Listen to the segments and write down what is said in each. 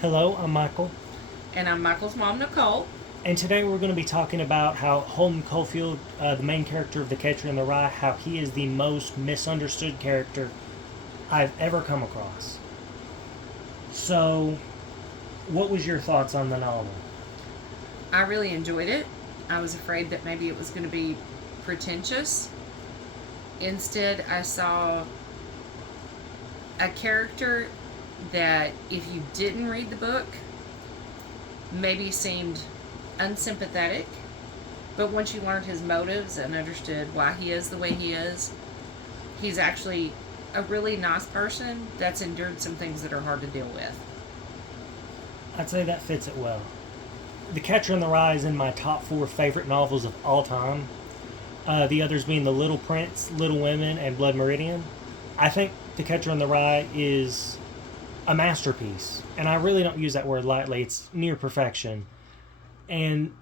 Hello, I'm Michael, And I'm Michael's mom, Nicole. and today we're going to be talking about how Holden Caulfield, the main character of The Catcher in the Rye, how he is the most misunderstood character I've ever come across. So, what was your thoughts on the novel? I really enjoyed it. I was afraid that maybe it was going to be pretentious. Instead, I saw a character that, if you didn't read the book, maybe seemed unsympathetic. But once you learned his motives and understood why he is the way he is, he's actually a really nice person that's endured some things that are hard to deal with. I'd say that fits it well. The Catcher in the Rye is in my top four favorite novels of all time. The others being The Little Prince, Little Women, and Blood Meridian. I think The Catcher in the Rye is a masterpiece, and I really don't use that word lightly. It's near perfection, and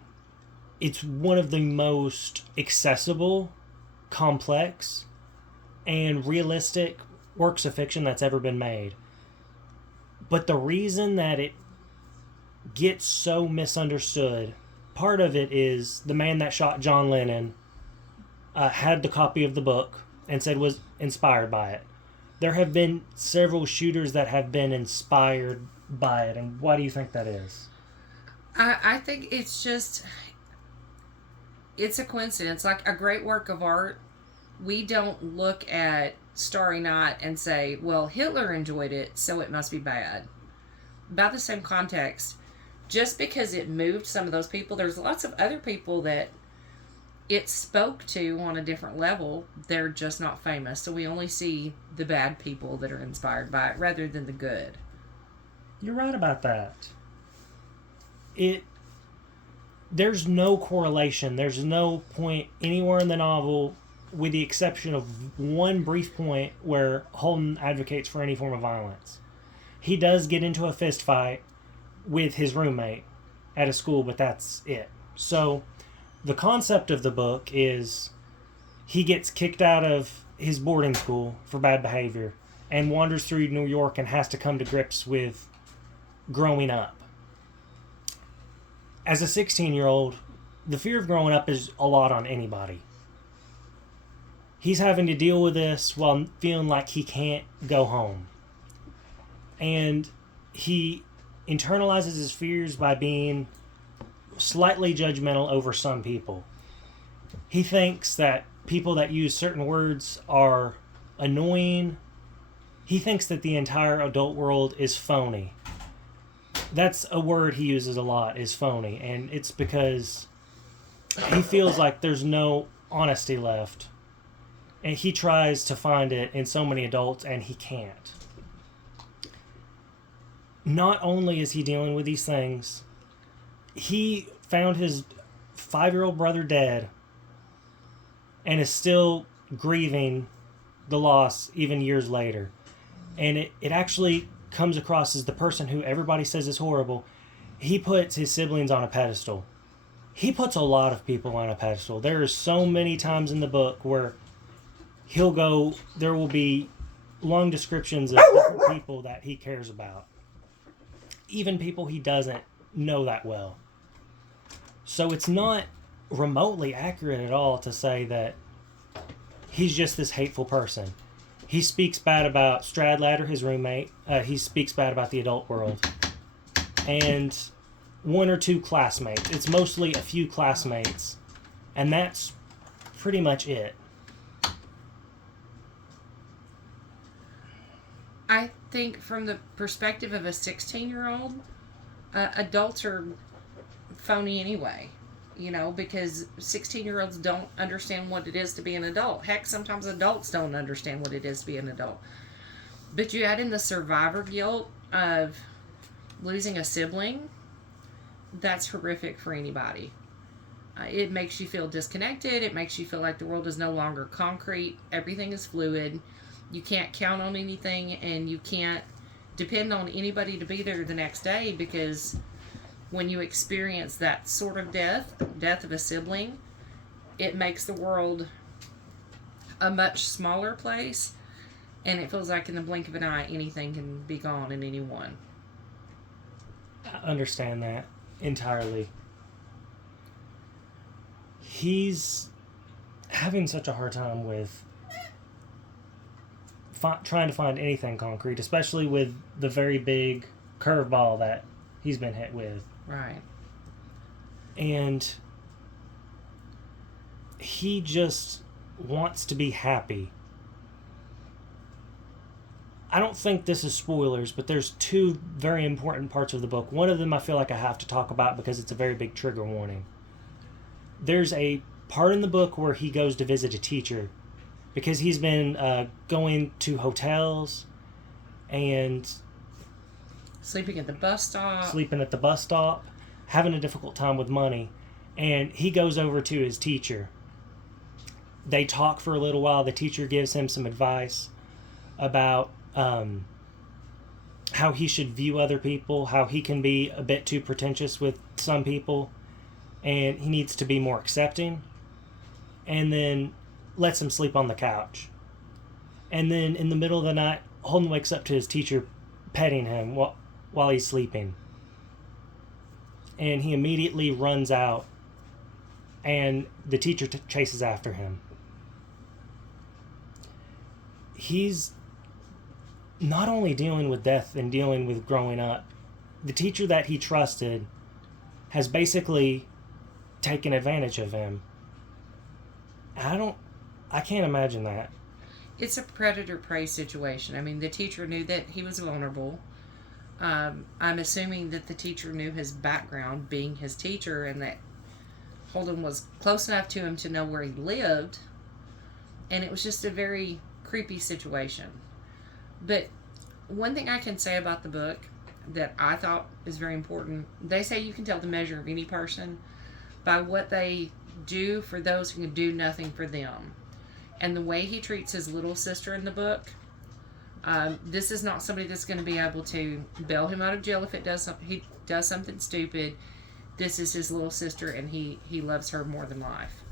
it's one of the most accessible, complex, and realistic works of fiction that's ever been made. But the reason that it gets so misunderstood, part of it is the man that shot John Lennon had the copy of the book and said was inspired by it. There have been several shooters that have been inspired by it, and why do you think that is? I think it's a coincidence. Like a great work of art, we don't look at Starry Night and say, well, Hitler enjoyed it, so it must be bad. About the same context, just because it moved some of those people, there's lots of other people that it spoke to on a different level. They're just not famous. So we only see the bad people that are inspired by it rather than the good. You're right about that. It There's no correlation. There's no point anywhere in the novel, with the exception of one brief point where Holden advocates for any form of violence. He does get into a fist fight with his roommate at a school, but that's it. So the concept of the book is he gets kicked out of his boarding school for bad behavior and wanders through New York and has to come to grips with growing up. As a 16-year-old, the fear of growing up is a lot on anybody. He's having to deal with this while feeling like he can't go home. And he internalizes his fears by being slightly judgmental over some people. He thinks that people that use certain words are annoying. He thinks that the entire adult world is phony. That's a word he uses a lot, is phony, and it's because he feels like there's no honesty left, and he tries to find it in so many adults, and he can't. Not only is he dealing with these things, he found his 5-year-old brother dead and is still grieving the loss even years later. And it actually comes across as the person who everybody says is horrible. He puts his siblings on a pedestal. He puts a lot of people on a pedestal. There are so many times in the book where there will be long descriptions of different people that he cares about, even people he doesn't know that well. So it's not remotely accurate at all to say that he's just this hateful person. He speaks bad about Stradlater, his roommate. He speaks bad about the adult world. And one or two classmates. It's mostly a few classmates. And that's pretty much it. I think, from the perspective of a 16-year-old, adults are phony anyway. Because 16-year-olds don't understand what it is to be an adult. Heck, sometimes adults don't understand what it is to be an adult. But you add in the survivor guilt of losing a sibling, that's horrific for anybody. It makes you feel disconnected. It makes you feel like the world is no longer concrete. Everything is fluid. You can't count on anything, and you can't depend on anybody to be there the next day, because when you experience that sort of death of a sibling, it makes the world a much smaller place, and it feels like in the blink of an eye anything can be gone in anyone. understand that entirely. He's having such a hard time with trying to find anything concrete, especially with the very big curveball that he's been hit with. Right. And he just wants to be happy. I don't think this is spoilers, but there's two very important parts of the book. One of them I feel like I have to talk about because it's a very big trigger warning. There's a part in the book where he goes to visit a teacher because he's been going to hotels and sleeping at the bus stop, having a difficult time with money. And he goes over to his teacher. They talk for a little while. The teacher gives him some advice about how he should view other people, how he can be a bit too pretentious with some people, and he needs to be more accepting, and then lets him sleep on the couch. And then in the middle of the night, Holden wakes up to his teacher petting him while he's sleeping. And he immediately runs out, and the teacher chases after him. He's not only dealing with death and dealing with growing up, the teacher that he trusted has basically taken advantage of him. I can't imagine that. It's a predator-prey situation. I mean, the teacher knew that he was vulnerable. I'm assuming that the teacher knew his background, being his teacher, and that Holden was close enough to him to know where he lived. And it was just a very creepy situation. But one thing I can say about the book that I thought is very important, they say you can tell the measure of any person by what they do for those who can do nothing for them. And the way he treats his little sister in the book, this is not somebody that's going to be able to bail him out of jail if he does something stupid. This is his little sister, and he loves her more than life.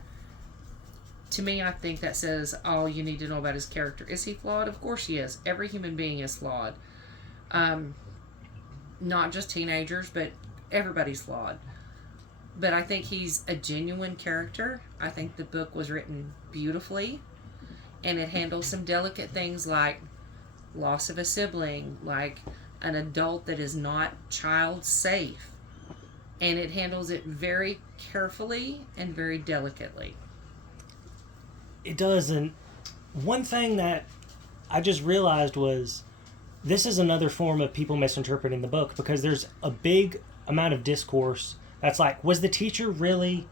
To me, I think that says all you need to know about his character. Is he flawed? Of course he is. Every human being is flawed. Not just teenagers, but everybody's flawed. But I think he's a genuine character. I think the book was written beautifully, and it handles some delicate things like loss of a sibling, like an adult that is not child safe. And it handles it very carefully and very delicately. It does, and one thing that I just realized was this is another form of people misinterpreting the book, because there's a big amount of discourse that's like, was the teacher really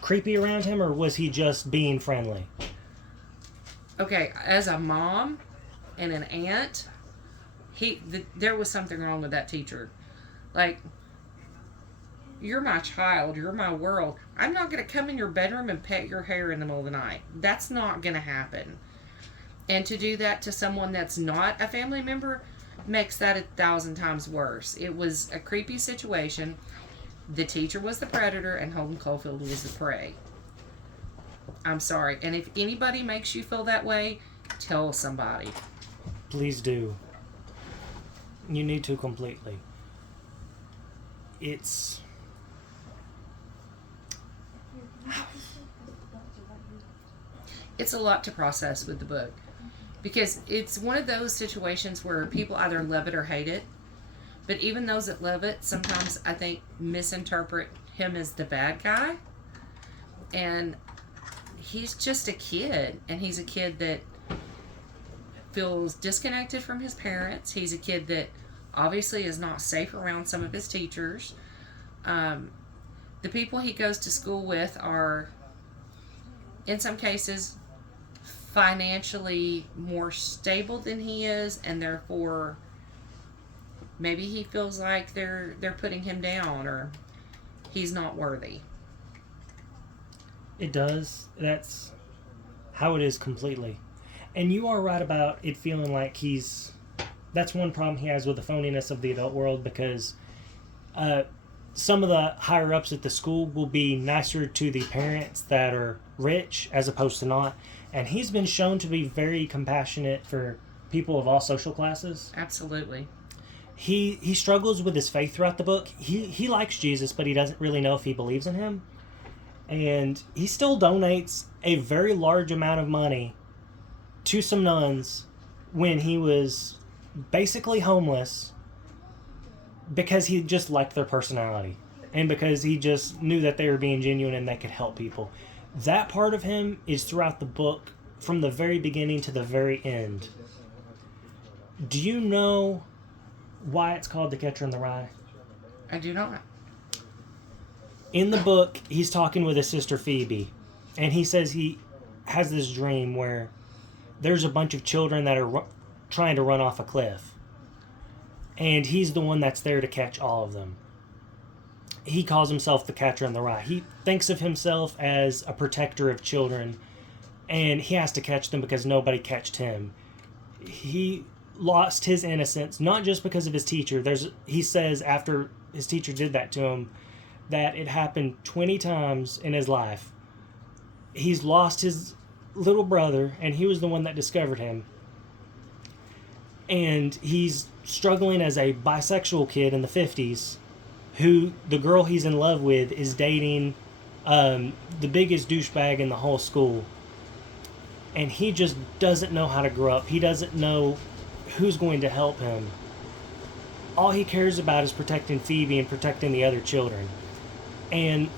creepy around him, or was he just being friendly? Okay, as a mom and an aunt, there was something wrong with that teacher. Like, you're my child, you're my world. I'm not going to come in your bedroom and pet your hair in the middle of the night. That's not going to happen. And to do that to someone that's not a family member makes that 1,000 times worse. It was a creepy situation. The teacher was the predator and Holden Caulfield was the prey. I'm sorry. And if anybody makes you feel that way, tell somebody. Please do. You need to completely. It's a lot to process with the book, because it's one of those situations where people either love it or hate it. But even those that love it, sometimes I think misinterpret him as the bad guy. And he's just a kid, and he's a kid that feels disconnected from his parents. He's a kid that obviously is not safe around some of his teachers. The people he goes to school with are, in some cases, financially more stable than he is, and therefore maybe he feels like they're putting him down, or he's not worthy. It does. That's how it is completely. And you are right about it feeling like that's one problem he has with the phoniness of the adult world, because some of the higher ups at the school will be nicer to the parents that are rich as opposed to not. And he's been shown to be very compassionate for people of all social classes. Absolutely. he struggles with his faith throughout the book. He likes Jesus, but he doesn't really know if he believes in him. And he still donates a very large amount of money to some nuns when he was basically homeless, because he just liked their personality and because he just knew that they were being genuine and they could help people. That part of him is throughout the book from the very beginning to the very end. Do you know why it's called The Catcher in the Rye? I do not. In the book, he's talking with his sister Phoebe, and he says he has this dream where there's a bunch of children that are trying to run off a cliff, and he's the one that's there to catch all of them. He calls himself the Catcher in the Rye. He thinks of himself as a protector of children, and he has to catch them because nobody catched him. He lost his innocence, not just because of his teacher. He says after his teacher did that to him, that it happened 20 times in his life. He's lost his little brother, and he was the one that discovered him. And he's struggling as a bisexual kid in the 50s, who the girl he's in love with is dating the biggest douchebag in the whole school. And he just doesn't know how to grow up. He doesn't know who's going to help him. All he cares about is protecting Phoebe and protecting the other children. And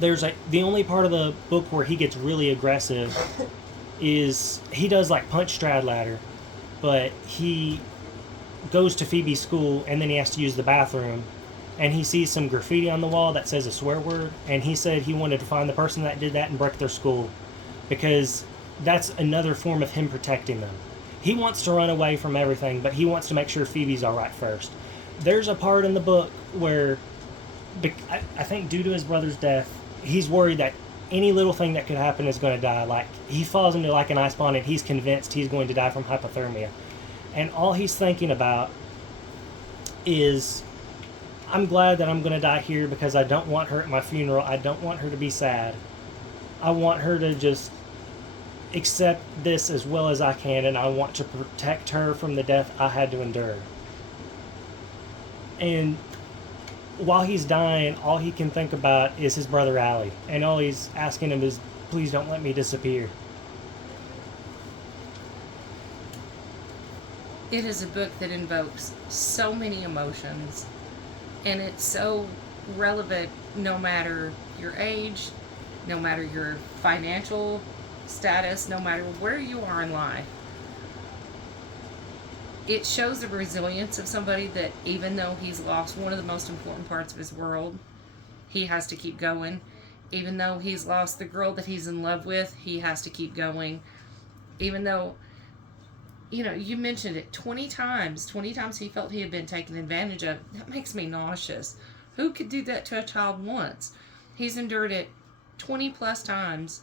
the only part of the book where he gets really aggressive is he does like punch strad ladder, but he goes to Phoebe's school and then he has to use the bathroom, and he sees some graffiti on the wall that says a swear word, and he said he wanted to find the person that did that and break their school, because that's another form of him protecting them. He wants to run away from everything, but he wants to make sure Phoebe's all right first. There's a part in the book where I think due to his brother's death, he's worried that any little thing that could happen is going to die. Like, he falls into like an ice pond and he's convinced he's going to die from hypothermia. And all he's thinking about is, I'm glad that I'm going to die here because I don't want her at my funeral. I don't want her to be sad. I want her to just accept this as well as I can, and I want to protect her from the death I had to endure. And while he's dying, all he can think about is his brother Allie, and all he's asking him is, please don't let me disappear. It is a book that invokes so many emotions, and it's so relevant no matter your age, no matter your financial status, no matter where you are in life. It shows the resilience of somebody that even though he's lost one of the most important parts of his world, he has to keep going. Even though he's lost the girl that he's in love with, he has to keep going. Even though, you mentioned it 20 times he felt he had been taken advantage of. That makes me nauseous. Who could do that to a child once? He's endured it 20 plus times.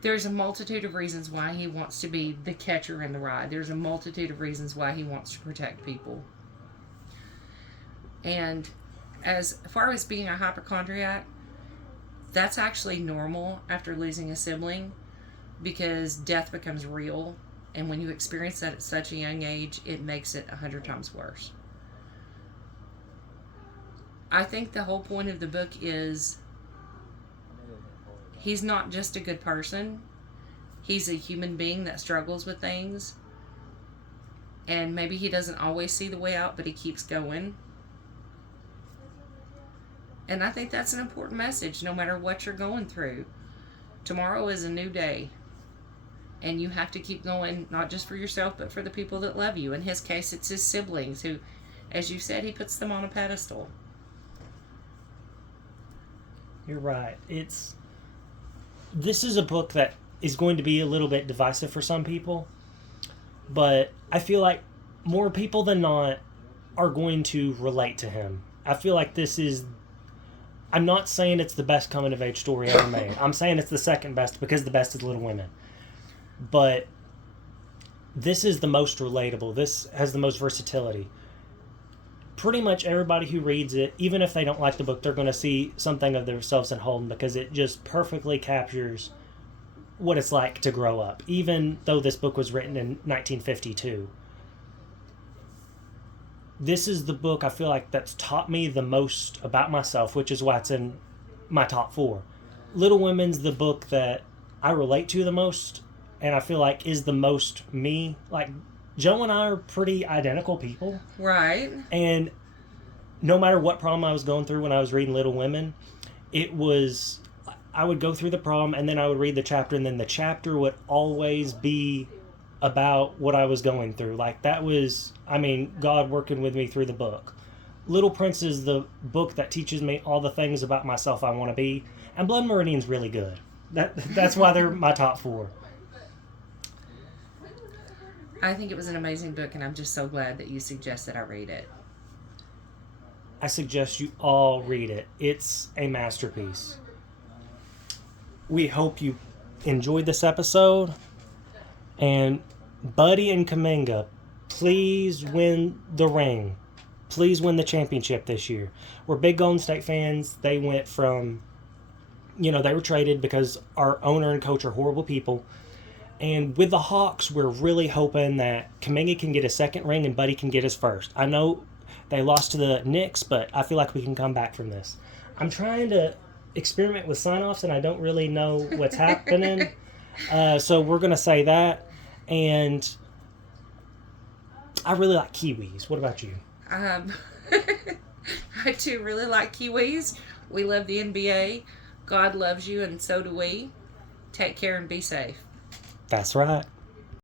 There's a multitude of reasons why he wants to be the Catcher in the Rye. There's a multitude of reasons why he wants to protect people. And as far as being a hypochondriac, that's actually normal after losing a sibling, because death becomes real. And when you experience that at such a young age, it makes it 100 times worse. I think the whole point of the book is he's not just a good person. He's a human being that struggles with things. And maybe he doesn't always see the way out, but he keeps going. And I think that's an important message, no matter what you're going through. Tomorrow is a new day. And you have to keep going, not just for yourself, but for the people that love you. In his case, it's his siblings who, as you said, he puts them on a pedestal. You're right. This is a book that is going to be a little bit divisive for some people, but I feel like more people than not are going to relate to him. I feel like I'm not saying it's the best coming of age story ever made. I'm saying it's the second best because the best is Little Women. But this is the most relatable. This has the most versatility. Pretty much everybody who reads it, even if they don't like the book, they're going to see something of themselves in Holden, because it just perfectly captures what it's like to grow up, even though this book was written in 1952. this is the book I feel like that's taught me the most about myself, which is why it's in my top 4. Little Women's the book that I relate to the most, and I feel like is the most me. Like, Joe and I are pretty identical people. Right. And no matter what problem I was going through when I was reading Little Women, I would go through the problem and then I would read the chapter, and then the chapter would always be about what I was going through. Like, that was, God working with me through the book. Little Prince is the book that teaches me all the things about myself I want to be. And Blood Meridian's really good. That's why they're my top 4. I think it was an amazing book, and I'm just so glad that you suggested I read it. I suggest you all read it. It's a masterpiece. We hope you enjoyed this episode. And Buddy and Kaminga, please win the ring. Please win the championship this year. We're big Golden State fans. They went from, they were traded because our owner and coach are horrible people. And with the Hawks, we're really hoping that Kaminga can get a second ring and Buddy can get his first. I know they lost to the Knicks, but I feel like we can come back from this. I'm trying to experiment with sign-offs, and I don't really know what's happening. So we're going to say that. And I really like Kiwis. What about you? I too really like Kiwis. We love the NBA. God loves you, and so do we. Take care and be safe. That's right.